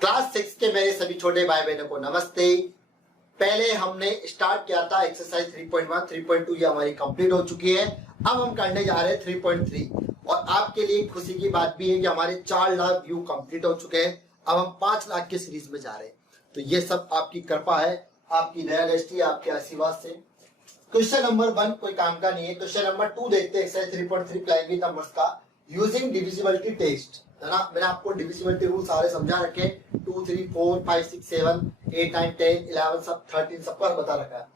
Class 6 के मेरे सभी छोटे भाई बहनों को नमस्ते। पहले हमने स्टार्ट किया था एक्सरसाइज 3.1, 3.2 ये हमारी कंप्लीट हो चुकी है। अब हम करने जा रहे हैं 3.3 और आपके लिए खुशी की बात भी है कि हमारे 4 लाख व्यू कंप्लीट हो चुके हैं। अब हम 5 लाख की सीरीज में जा रहे हैं, तो ये सब आपकी कृपा है, आपकी दया दृष्टि, आपके आशीर्वाद से। क्वेश्चन नंबर 1 कोई काम का नहीं है। क्वेश्चन नंबर 2 देखते हैं एक्सरसाइज 3.3 प्लाइंग विद नंबर्स का यूजिंग डिविजिबिलिटी टेस्ट, है ना। मैंने आपको डिविजिबिलिटी रूल सारे समझा रखे, 2, 3, 4, 5, 6, 7, 8, 9, 10, 11, सब 13 सब पर बता रखा है।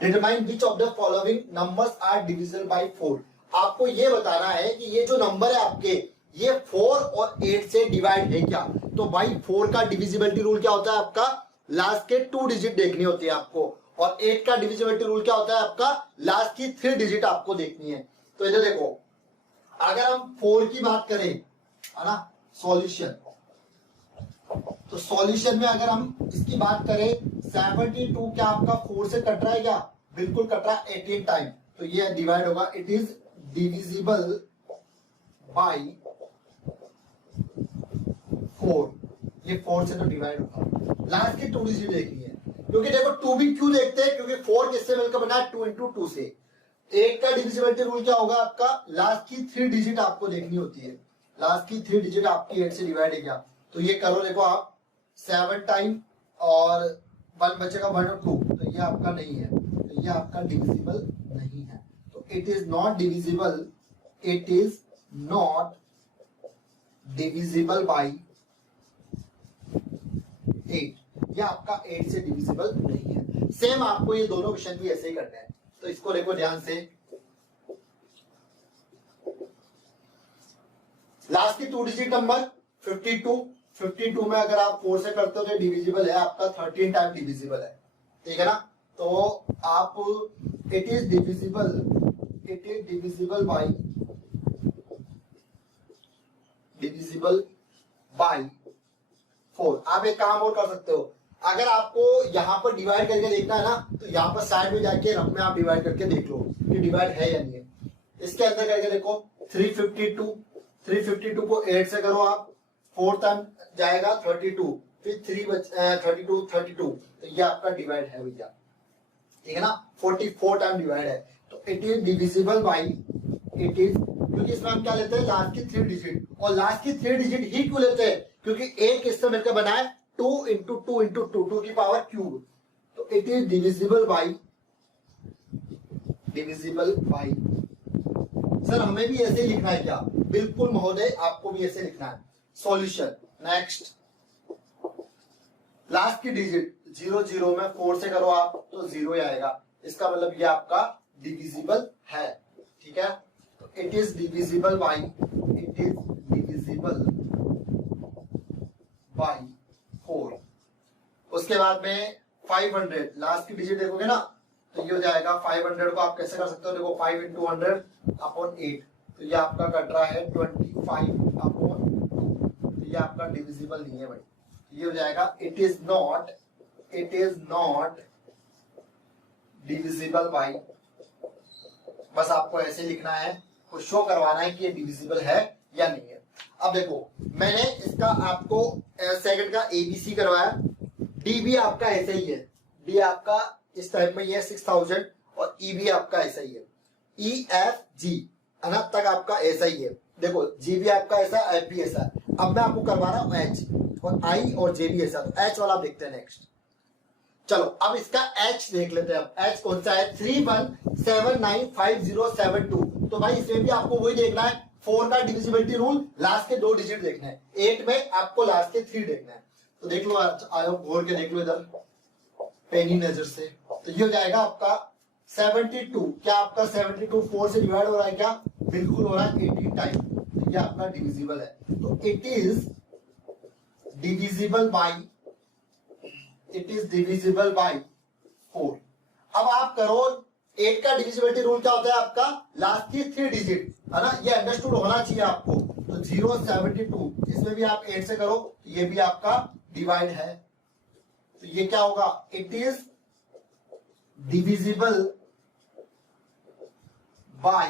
Determine which of the following numbers are divisible by 4। आपको ये बताना है कि ये जो नंबर है आपके, ये 4 और 8 से डिवाइड है क्या। तो भाई 4 का डिविजिबिलिटी रूल क्या होता है आपका, लास्ट के 2 डिजिट देखनी होती है आपको, और 8 का डिविजिबिलिटी रूल क्या होता है आपका, लास्ट की 3 डिजिट आपको देखनी है। तो इधर देखो, अगर हम 4 की बात करें, है ना, सॉल्यूशन, तो सॉल्यूशन में अगर हम इसकी बात करें 72 क्या आपका 4 से कट रहा है क्या, बिल्कुल कट रहा है 18 टाइम, तो ये डिवाइड होगा, इट इज डिविजिबल बाय 4। ये 4 से तो डिवाइड होगा, लास्ट की 2 डिजिट देखनी है। क्योंकि देखो 2 भी क्यों देखते हैं, क्योंकि 4 किससे मिलकर बना है, 2 into 2 से। 8 का डिविजिबिलिटी रूल क्या होगा आपका, लास्ट की 3 डिजिट आपको देखनी होती है, लास्ट की 3 डिजिट आपकी 8 से डिवाइड है क्या। तो ये करो, देखो आप 7 टाइम और 1 बचेगा 1 और 2, तो ये आपका नहीं है, तो ये आपका डिविजिबल नहीं है। तो it is not divisible, it is not divisible by 8। ये आपका 8 से डिविजिबल नहीं है। सेम आपको ये दोनों क्वेश्चन भी ऐसे ही करना है, तो इसको देखो ध्यान से। लास्ट की 2 डिजिट नंबर 52 में अगर आप 4 से करते हो तो डिविजिबल है आपका, 13 टाइम डिविजिबल है, ठीक है ना। तो आप इट इज डिविजिबल बाय 4। आप एक काम और कर सकते हो, अगर आपको यहां पर डिवाइड करके देखना है ना, तो यहां पर साइड में जाके रफ में आप डिवाइड करके देख लो कि डिवाइड है या नहीं है। इसके अंदर करके देखो, 352 को 8 से करो आप, 4 टाइम जाएगा 32, फिर 32, तो ये आपका डिवाइड है भैया, ठीक है ना। 44 टाइम डिवाइड है, तो it is divisible by, it is, क्योंकि इसमें हम क्या लेते हैं, लास्ट की 3 डिजिट, और लास्ट की 3 डिजिट ही क्यों लेते हैं, क्योंकि 1 किससे मिलकर बना है, 2 into 2 into 2, 2 की पावर क्यूब। तो it is divisible by sir हमें भी ऐसे लिखना है क्या, बिल्कुल महोदय, आपको भी ऐसे लिखना है। सॉल्यूशन नेक्स्ट, लास्ट की डिजिट 0 में 4 से करो आप तो 0 ही आएगा, इसका मतलब ये आपका डिविजिबल है, ठीक है। तो इट इज डिविजिबल बाई 4। उसके बाद में 500, लास्ट की डिजिट देखोगे ना, तो ये हो जाएगा 500 को आप कैसे कर सकते हो, देखो 5 into 100/8, तो ये आपका कट रहा है 25/2, तो ये आपका डिविजिबल नहीं है भाई। ये हो जाएगा it is not divisible by, बस आपको ऐसे लिखना है, को शो करवाना है कि ये डिविजिबल है या नहीं है। अब देखो, मैंने इसका आपको सेकंड का एबीसी करवाया, डी भी आपका ऐसा ही है, डी आपका इस टाइप में ये 6000, और ई भी आपका ऐसा ही है, ई एफ जी है ना, तक आपका ऐसा ही है। देखो जी भी आपका ऐसा, एफ भी ऐसा है। अब मैं आपको करवा रहा हूं एच, और आई और जे भी ऐसा, तो एच वाला आप देखते हैं नेक्स्ट। चलो अब इसका एच देख लेते हैं। अब एच कौन सा है, 31795072। तो भाई इसमें भी आपको वही देखना है, 4 का डिविजिबिलिटी रूल, लास्ट के 2 डिजिट देखना है, 8 में आपको लास्ट के 3 देखना है। तो देख लो, आयो घोर के देख लो इधर पेनी नजर से, तो ये हो जाएगा आपका 72, क्या आपका 72 4 से डिवाइड हो रहा है क्या, बिल्कुल हो रहा है 18 टाइम, तो ये आपका डिविजिबल है। तो इट इज डिविजिबल बाई 4। अब आप करो, 8 का डिविजिबिलिटी रूल क्या होता है आपका, लास्ट की 3 डिजिट, है ना, ये अंडरस्टूड होना चाहिए आपको। तो 072, इसमें भी आप 8 से करो, तो ये भी आपका डिवाइड है, तो ये क्या होगा, इट इज डिविजिबल बाई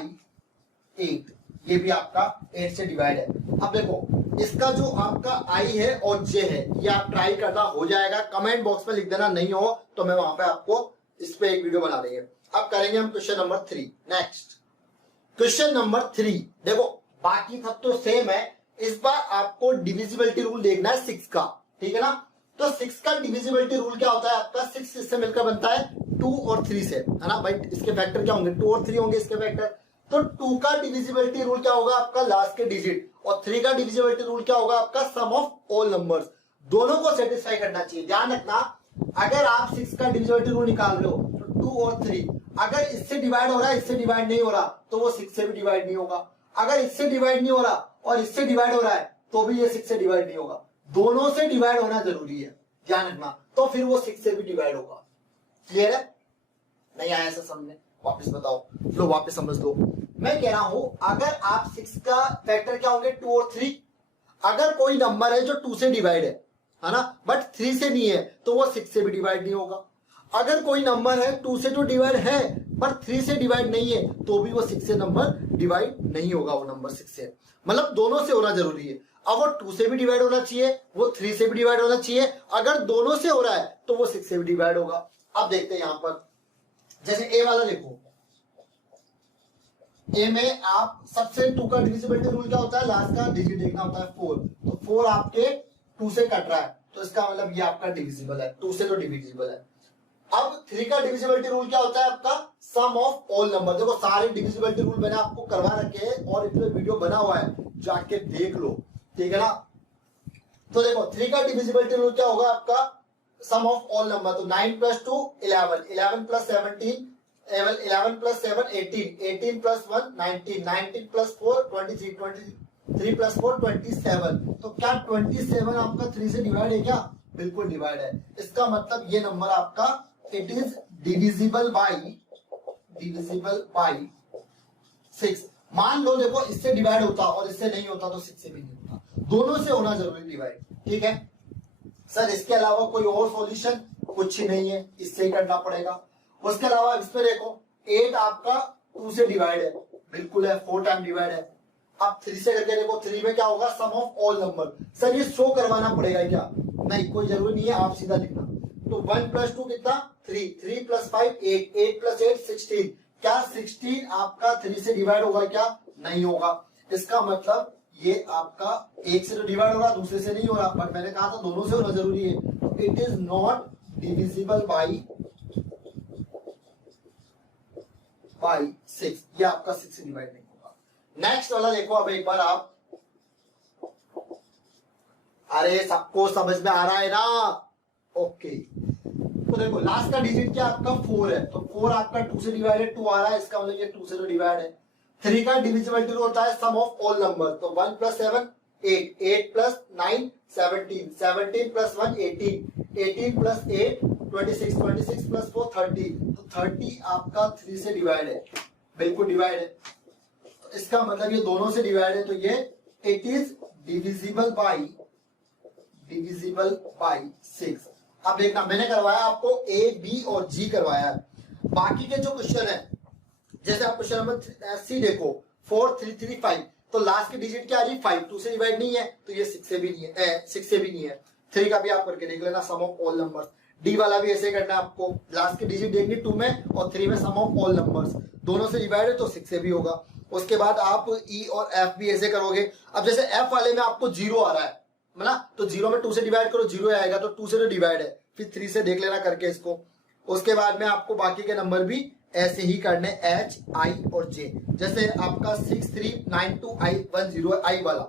8। ये भी आपका 8 से डिवाइड है। अब देखो इसका जो आपका I है और J है ये आप ट्राई करना, हो जाएगा। कमेंट बॉक्स में लिख देना, नहीं हो तो मैं वहां पे आपको इस पे एक वीडियो बना देंगे। अब करेंगे हम question number 3। Next question number 3, देखो बाकी सब तो सेम है, इस बार आपको डिविजिबिलिटी रूल देखना है 6 का, ठीक है ना। तो 6 का डिविजिबिलिटी रूल क्या होता है आपका, 6 इससे मिलकर बनता है 2 और 3 से, है ना भाई। इसके फैक्टर क्या होंगे, 2 और 3 होंगे इसके फैक्टर। तो 2 का डिविजिबिलिटी रूल क्या होगा आपका, लास्ट के डिजिट, और 3 का डिविजिबिलिटी रूल क्या होगा आपका, सम ऑफ ऑल नंबर्स। दोनों को सेटिस्फाई करना चाहिए। ध्यान रखना, अगर आप 6 का डिविजिबिलिटी रूल निकाल रहे हो तो 2 और 3, अगर इससे डिवाइड हो रहा है इससे डिवाइड नहीं हो रहा तो वो 6 से भी डिवाइड नहीं होगा। अगर इससे डिवाइड नहीं हो रहा और इससे डिवाइड हो रहा है तो भी ये 6 से डिवाइड नहीं होगा। दोनों से डिवाइड होना जरूरी है, ध्यान रखना, तो फिर वो 6 से भी डिवाइड होगा। क्लियर है? नहीं आया ऐसा समझ में? वापस बताओ, लो वापस समझ लो। मैं कह रहा हूं अगर आप 6 का फैक्टर क्या होंगे, 2 और 3। अगर कोई नंबर है जो 2 से डिवाइड है ना, बट 3 से नहीं है तो वो 6 से भी डिवाइड नहीं होगा। अगर कोई नंबर है 2 से तो डिवाइड है पर 3 से डिवाइड नहीं है तो भी वो 6 से नंबर डिवाइड नहीं होगा। वो नंबर 6 से, मतलब दोनों से होना जरूरी है। अब वो 2 से भी डिवाइड होना चाहिए, वो 3 से भी डिवाइड होना चाहिए। अगर दोनों से हो रहा है तो वो 6 से भी डिवाइड होगा। अब देखते हैं यहां पर, जैसे ए वाला देखो, ए में आप सबसे 2 का डिविजिबिलिटी रूल क्या होता है, लास्ट का डिजिट देखना होता है 4। तो 4 आपके 2 से कट रहा है तो इसका मतलब ये आपका डिविजिबल है, 2 से तो डिविजिबल है। अब 3 का डिविजिबिलिटी रूल क्या होता है आपका, सम ऑफ ऑल नंबर। देखो सारे डिविजिबिलिटी रूल मैंने आपको करवा रखे हैं और इसमें वीडियो बना हुआ है, जाके देख लो, ठीक है ना। तो देखो 3 का डिविजिबिलिटी रूल क्या होगा आपका, सम ऑफ ऑल नंबर। तो 9 + 2 11, 11 + 17, 11 + 7 18, 18 + 1 19, 19 + 4 23, 23 + 4 27। तो क्या 27 आपका 3 से डिवाइड है क्या, बिल्कुल डिवाइड है। इसका मतलब ये नंबर आपका इट इज डिविजिबल बाई 6। मान लो देखो इससे डिवाइड होता और इससे नहीं होता तो 6 से भी नहीं होता, दोनों से होना जरूरी डिवाइड, ठीक है सर। इसके अलावा कोई और सॉल्यूशन कुछ ही नहीं है, इससे ही करना पड़ेगा। उसके अलावा इस पे देखो 8 आपका 2 से डिवाइड है, बिल्कुल है, 4 टाइम डिवाइड है। अब 3 से करके देखो, 3 में क्या होगा, सम ऑफ ऑल नंबर। सर ये शो करवाना पड़ेगा क्या, नहीं कोई जरूरी नहीं है, आप सीधा लिखना। तो 1 + 2 कितना, 3, 3 + 5 8, 8 + 8 16। क्या 16 आपका 3 से डिवाइड होगा क्या, नहीं होगा। इसका मतलब ये आपका एक से तो डिवाइड होगा, दूसरे से नहीं हो रहा, बट मैंने कहा था दोनों से होना जरूरी है। तो it is not divisible by 6, ये आपका 6 से डिवाइड नहीं होगा। नेक्स्ट वाला देखो, अब एक बार आप, अरे सबको समझ में आ रहा है ना, ओके। तो देखो लास्ट का डिजिट क्या आपका 4 है, तो 4 आपका 2 से डिवाइड है, 2 आ रहा है, इसका मतलब ये 2 से तो डिवाइड है। 3 का डिविजिबिलिटी होता है सम ऑफ ऑल नंबर। तो 1 + 7 8, 8 + 9 17, 17 + 1 18, 18 + 8 26, 26 + 4 30। तो 30 आपका 3 से डिवाइड है, बिल्कुल डिवाइड है। तो इसका मतलब ये दोनों से डिवाइड है, तो ये इट इज डिविजिबल बाई 6। अब देखना, मैंने करवाया आपको ए, बी और जी करवाया है। बाकी के जो क्वेश्चन है, जैसे आप क्वेश्चन नंबर सी देखो, 4 3 3 5, तो लास्ट की डिजिट क्या आ रही है 5, 2 से डिवाइड नहीं है तो ये 6 से भी नहीं है, 6 से भी नहीं है। 3 का भी आप करके देख लेना, सम ऑफ ऑल नंबर्स। डी वाला भी ऐसे करना है आपको, लास्ट की डिजिट देखनी 2 में और 3 में सम ऑफ ऑल नंबर्स, दोनों से डिवाइड है तो 6 से भी होगा। उसके बाद आप ई और एफ भी ऐसे करोगे। अब जैसे एफ वाले में आपको 0 आ रहा है ना, तो 0 में 2 से डिवाइड करो, 0 आएगा, तो 2 से तो डिवाइड है, फिर 3 से देख लेना करके इसको। उसके बाद में आपको बाकी के नंबर भी ऐसे ही करने, एच, आई और जे। जैसे आपका 6392I10 आई वाला,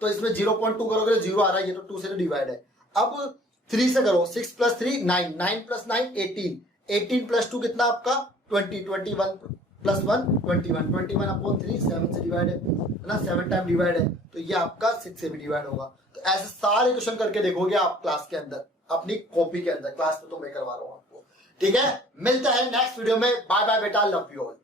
तो इसमें 0.2 करोगे तो 0 आ रहा है, ये तो 2 से तो डिवाइड है। अब 3 से करो, 6 + 3 9, 9 + 9 18, 18 + 2 कितना आपका 20, 21 + 1 21, 21/3 7 से डिवाइड है ना, 7 टाइम डिवाइड है, तो ये आपका 6 से भी डिवाइड होगा। तो ऐसे सारे क्वेश्चन करके देखोगे आप क्लास के अंदर, अपनी कॉपी के अंदर, क्लास में तो मैं करवा रहा हूँ आपको, ठीक है। मिलता है नेक्स्ट वीडियो में, बाय बाय बेटा, लव यू ऑल।